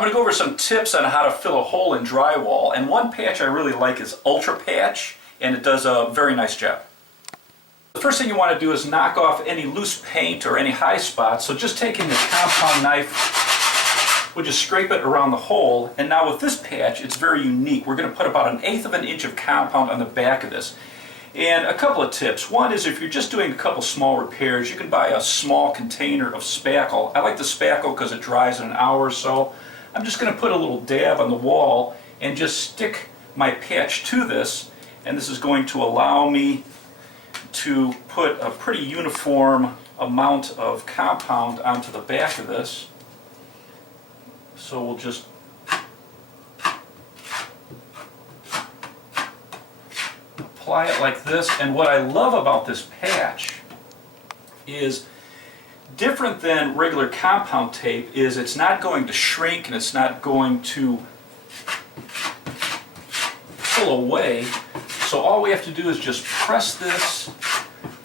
I'm going to go over some tips on how to fill a hole in drywall, and one patch I really like is Ultra-Patch, and it does a very nice job. The first thing you want to do is knock off any loose paint or any high spots, so just taking the compound knife, we'll just scrape it around the hole, and now with this patch it's very unique. We're going to put about 1/8 of an inch of compound on the back of this. And a couple of tips. One is if you're just doing a couple small repairs, you can buy a small container of spackle. I like the spackle because it dries in an hour or so. I'm just going to put a little dab on the wall and just stick my patch to this, and this is going to allow me to put a pretty uniform amount of compound onto the back of this. So we'll just apply it like this, and what I love about this patch is different than regular compound tape is it's not going to shrink and it's not going to pull away. So all we have to do is just press this.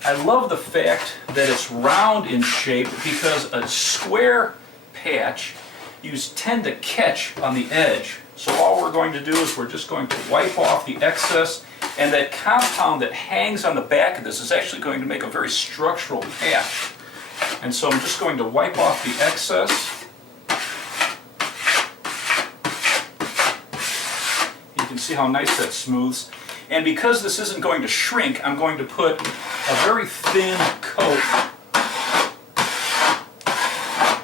I love the fact that it's round in shape because a square patch you tend to catch on the edge. So all we're going to do is we're just going to wipe off the excess, and that compound that hangs on the back of this is actually going to make a very structural patch. And so I'm just going to wipe off the excess. You can see how nice that smooths. And because this isn't going to shrink, I'm going to put a very thin coat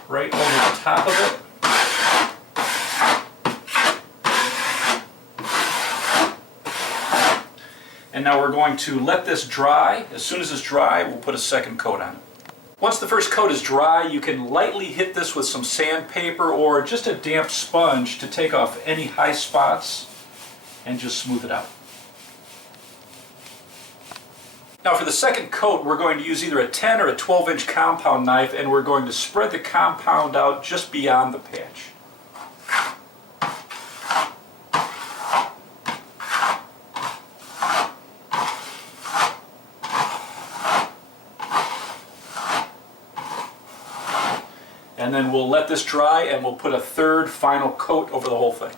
right over the top of it. And now we're going to let this dry. As soon as it's dry, we'll put a second coat on it. Once the first coat is dry, you can lightly hit this with some sandpaper or just a damp sponge to take off any high spots and just smooth it out. Now for the second coat, we're going to use either a 10 or a 12-inch compound knife, and we're going to spread the compound out just beyond the patch. And then we'll let this dry and we'll put a third final coat over the whole thing.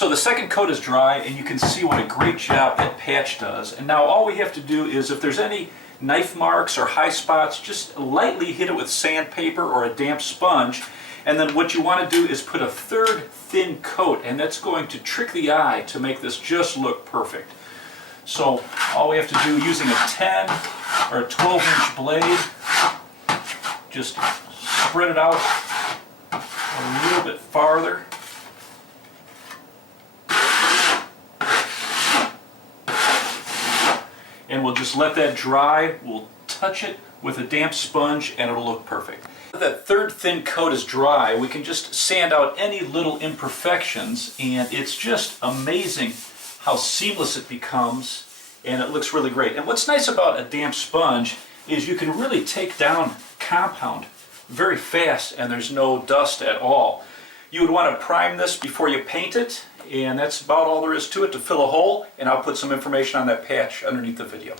So the second coat is dry, and you can see what a great job that patch does. And now all we have to do is, if there's any knife marks or high spots, just lightly hit it with sandpaper or a damp sponge. And then what you want to do is put a third thin coat, and that's going to trick the eye to make this just look perfect. So all we have to do, using a 10 or a 12-inch blade, just spread it out a little bit farther. And we'll just let that dry. We'll touch it with a damp sponge and it'll look perfect. Now that third thin coat is dry, we can just sand out any little imperfections, and it's just amazing how seamless it becomes, and it looks really great. And what's nice about a damp sponge is you can really take down compound very fast and there's no dust at all. You would want to prime this before you paint it, and that's about all there is to it to fill a hole, and I'll put some information on that patch underneath the video.